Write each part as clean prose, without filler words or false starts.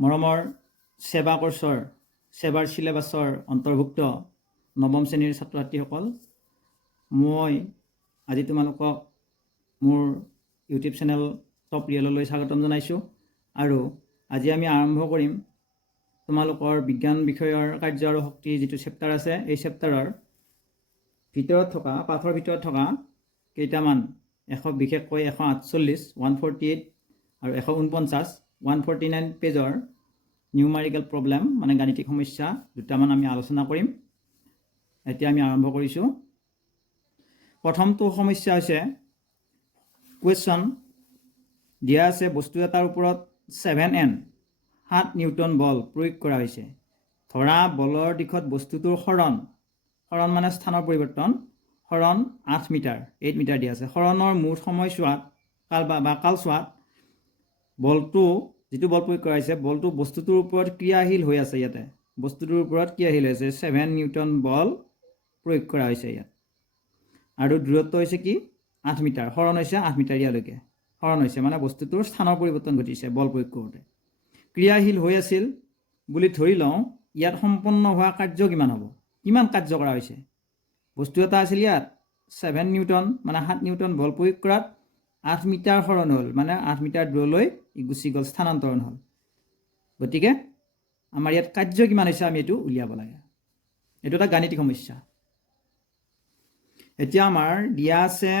মৰমৰ সেবা কোৰ্সৰ সেবাৰ সিলেবাছৰ অন্তৰ্ভুক্ত নৱম শ্ৰেণীৰ ছাত্ৰ ছাত্ৰীসকল, মই আজি তোমালোকক মোৰ ইউটিউব চেনেল টপ ৰিয়েললৈ স্বাগতম জনাইছোঁ। আৰু আজি আমি আৰম্ভ কৰিম তোমালোকৰ বিজ্ঞান বিষয়ৰ কাৰ্য আৰু শক্তি যিটো চেপ্টাৰ আছে, এই চেপ্টাৰৰ ভিতৰত থকা পাঠৰ ভিতৰত থকা কেইটামান বিশেষকৈ 148, 148 আৰু 149, 149 পেজৰ নিউমাৰিকেল প্ৰব্লেম মানে গাণিতিক সমস্যা দুটামান আমি আলোচনা কৰিম। এতিয়া আমি আৰম্ভ কৰিছোঁ। প্ৰথমটো সমস্যা হৈছে কুৱেশ্যন দিয়া আছে বস্তু এটাৰ ওপৰত 7N 7 নিউটন বল প্ৰয়োগ কৰা হৈছে। ধৰা বলৰ দিশত বস্তুটোৰ সৰণ মানে স্থানৰ পৰিৱৰ্তন, সৰণ 8 মিটাৰ দিয়া আছে। সৰণৰ মুঠ সময়ছোৱাত কালছোৱাত বলটো যিটো বল প্ৰয়োগ কৰা হৈছে, বলটো বস্তুটোৰ ওপৰত ক্ৰিয়াশীল হৈ আছে। ইয়াতে বস্তুটোৰ ওপৰত ক্ৰিয়াশীল হৈছে 7 নিউটন বল প্ৰয়োগ কৰা হৈছে ইয়াত। আৰু দূৰত্ব হৈছে কি 8 মিটাৰ, সৰণ হৈছে 8 মিটাৰ। ইয়ালৈকে সৰণ হৈছে মানে বস্তুটোৰ স্থানৰ পৰিৱৰ্তন ঘটিছে বল প্ৰয়োগ কৰোঁতে। ক্ৰিয়াশীল হৈ আছিল বুলি ধৰি লওঁ, ইয়াত সম্পন্ন হোৱা কাৰ্য কিমান হ'ব, কিমান কাৰ্য কৰা হৈছে। বস্তু এটা আছিল ইয়াত 7 নিউটন মানে 7 নিউটন বল প্ৰয়োগ কৰাত 8 মিটাৰ সৰণ হ'ল, মানে 8 মিটাৰ দূৰলৈ গুচি গ'ল, স্থানান্তৰণ হ'ল। গতিকে আমাৰ ইয়াত কাৰ্য কিমান হৈছে আমি এইটো উলিয়াব লাগে। এইটো এটা গাণিতিক সমস্যা। এতিয়া আমাৰ দিয়া আছে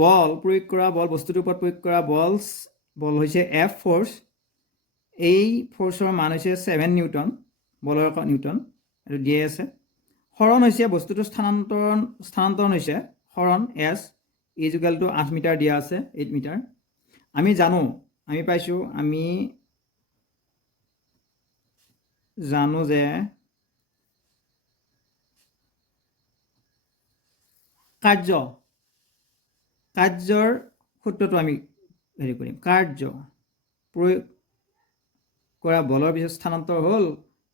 বল প্ৰয়োগ কৰা, বস্তুটোৰ ওপৰত প্ৰয়োগ কৰা বল হৈছে F ফ'ৰ্চ। এই ফ'ৰ্চৰ মান হৈছে 7 নিউটন, বলৰ নিউটন, এইটো দিয়া আছে। সৰণ হৈছে বস্তুটোৰ স্থানান্তৰণ হৈছে সৰণ S ইজুকেল টু 8 মিটাৰ দিয়া আছে, 8 মিটাৰ। আমি জানো যে কাৰ্যৰ সূত্ৰটো আমি হেৰি কৰিম। কাৰ্য প্ৰয়োগ কৰা বলৰ পিছত স্থানান্তৰ হ'ল,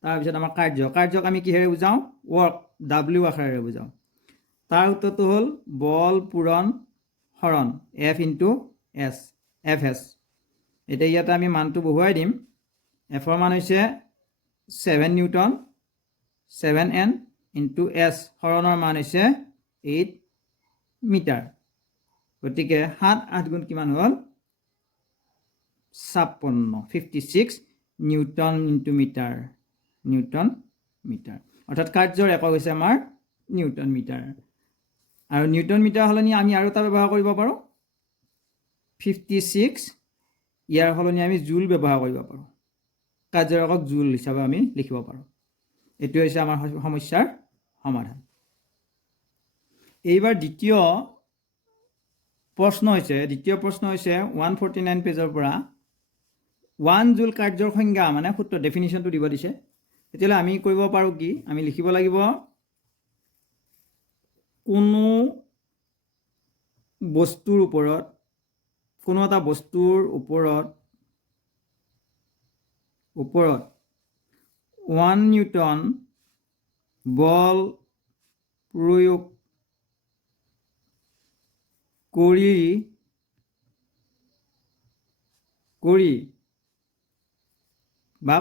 তাৰপিছত আমাৰ কাৰ্যক আমি কিহেৰে বুজাওঁ, ৱৰ্ক W আকাৰেৰে বুজাওঁ। তাৰ সূত্ৰটো হ'ল বল পূৰণ সৰণ F ইনটু S, FS। এতিয়া ইয়াতে আমি মানটো বহুৱাই দিম। Fৰ মান হৈছে 7 নিউটন, 7N ইনটু S, সৰণৰ মান হৈছে 8 মিটাৰ। গতিকে 7 8 গুণ কিমান হ'ল 56 নিউটন ইনটু মিটাৰ, অৰ্থাৎ কাৰ্যৰ একক হৈছে আমাৰ নিউটন মিটাৰ। আৰু নিউটন মিটাৰ সলনি আমি আৰু এটা ব্যৱহাৰ কৰিব পাৰোঁ, 56, ইয়াৰ সলনি আমি জুল ব্যৱহাৰ কৰিব পাৰোঁ। কাৰ্যৰ একক জুল হিচাপে আমি লিখিব পাৰোঁ। এইটো হৈছে আমাৰ সমস্যাৰ সমাধান। এইবাৰ দ্বিতীয় প্ৰশ্ন হৈছে 149 পেজৰ পৰা 1 জুল কাৰ্যৰ সংজ্ঞা মানে সূত্ৰ ডেফিনিশ্যনটো দিব দিছে। তেতিয়াহ'লে আমি কৰিব পাৰোঁ কি, আমি লিখিব লাগিব কোনো এটা বস্তুৰ ওপৰত 1 নিউটন বল প্ৰয়োগ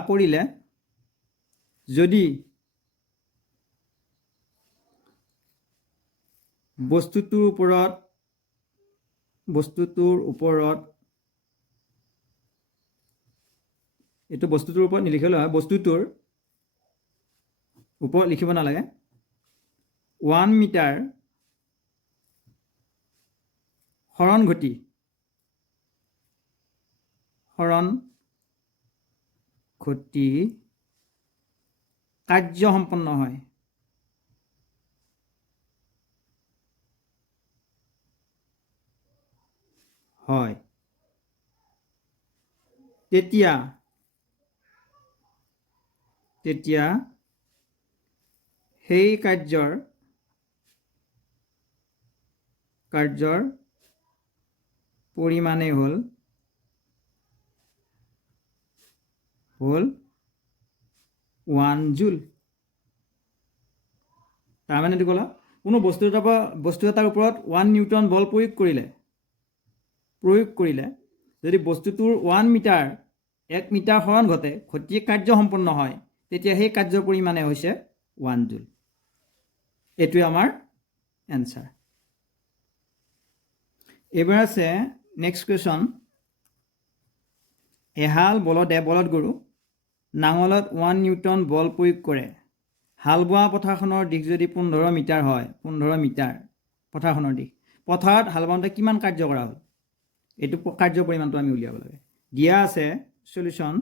কৰিলে যদি বস্তুটোৰ ওপৰত এইটো বস্তুটোৰ ওপৰত নিলিখিলে হয়, বস্তুটোৰ ওপৰত লিখিব নালাগে। 1 মিটাৰ সৰণ ঘটি কাৰ্য সম্পন্ন হয়। তেতিয়া সেই কাৰ্যৰ পৰিমাণেই হ'ল 1 জুল। তাৰমানে এইটো ক'লা, কোনো বস্তু এটাৰ ওপৰত 1 নিউটন বল প্ৰয়োগ কৰিলে যদি বস্তুটোৰ 1 মিটাৰ 1 মিটাৰ হৰণ ঘটে ঘটি কাৰ্য সম্পন্ন হয় তেতিয়া সেই কাৰ্যৰ পৰিমাণে হৈছে 1 জুল এইটোৱে আমাৰ এনসাৰ এবাৰ আছে নেক্সট কোৱেশ্চন এহাল বলদে বলদ গৰু নাঙলত 1 নিউটন বল প্ৰয়োগ কৰে হাল বোৱা পথাৰখনৰ দিশ যদি 15 মিটাৰ হয় 15 মিটাৰ পথাৰখনৰ দিশ পথাৰত হাল বাওঁতে কিমান কাৰ্য কৰা হ'ল এইটো কাৰ্য পৰিমাণটো আমি উলিয়াব লাগে দিয়া আছে সলিউশন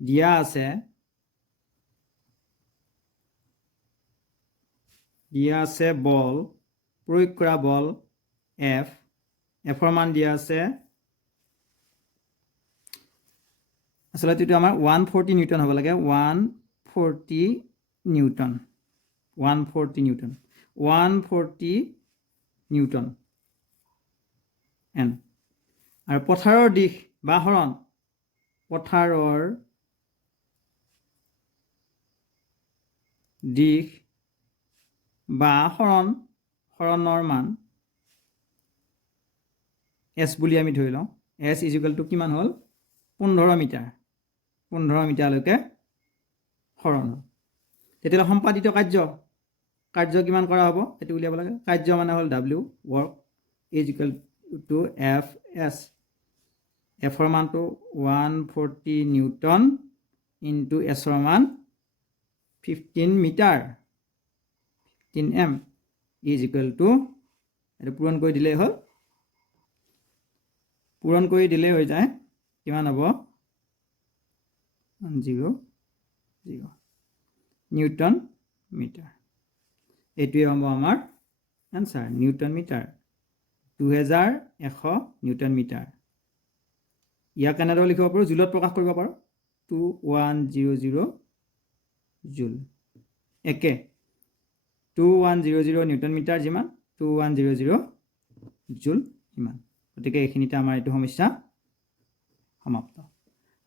দিয়া আছে বল প্ৰয়োগ কৰা বল এফ এফৰ মান দিয়া আছে আসলে এটো আমাৰ 140 নিউটন হ'ব লাগে 140 নিউটন 140 নিউটন এন আৰু পথাৰৰ দিশ বা হৰণ পথাৰৰ দিশ বা হৰণৰ মান এস বুলি আমি ধৰি লওঁ এস ইকুৱেল টু কিমান হ'ল 15 মিটাৰলৈকে হৰণ তেতিয়া সম্পাদিত কাৰ্য কিমান কৰা হ'ব এটো উলিয়াব লাগে কাৰ্য মানে হ'ল w work is equal to fs f ৰ মানটো 140 নিউটন into s ৰ মান 15 metre 15 m is equal to এটো পূৰণ কৰি দিলে হৈ যায় কিমান হ'ব 0 নিউটন মিটাৰ এইটোৱে হ'ব আমাৰ answer newton metre 2100 newton metre ইয়াক কেনেদৰে লিখিব পাৰো জুলত প্ৰকাশ কৰিব পাৰো 2100 জুল একে 2100 নিউটন মিটাৰ যিমান 2100 জুল ইমান গতিকে এইখিনিতে আমাৰ এইটো সমস্যা সমাপ্ত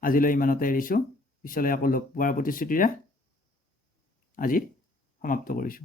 আজিলৈ ইমানতে এৰিছো পিছলৈ আকৌ লগ পোৱাৰ প্ৰতিশ্ৰুতিৰে আজি সমাপ্ত কৰিছো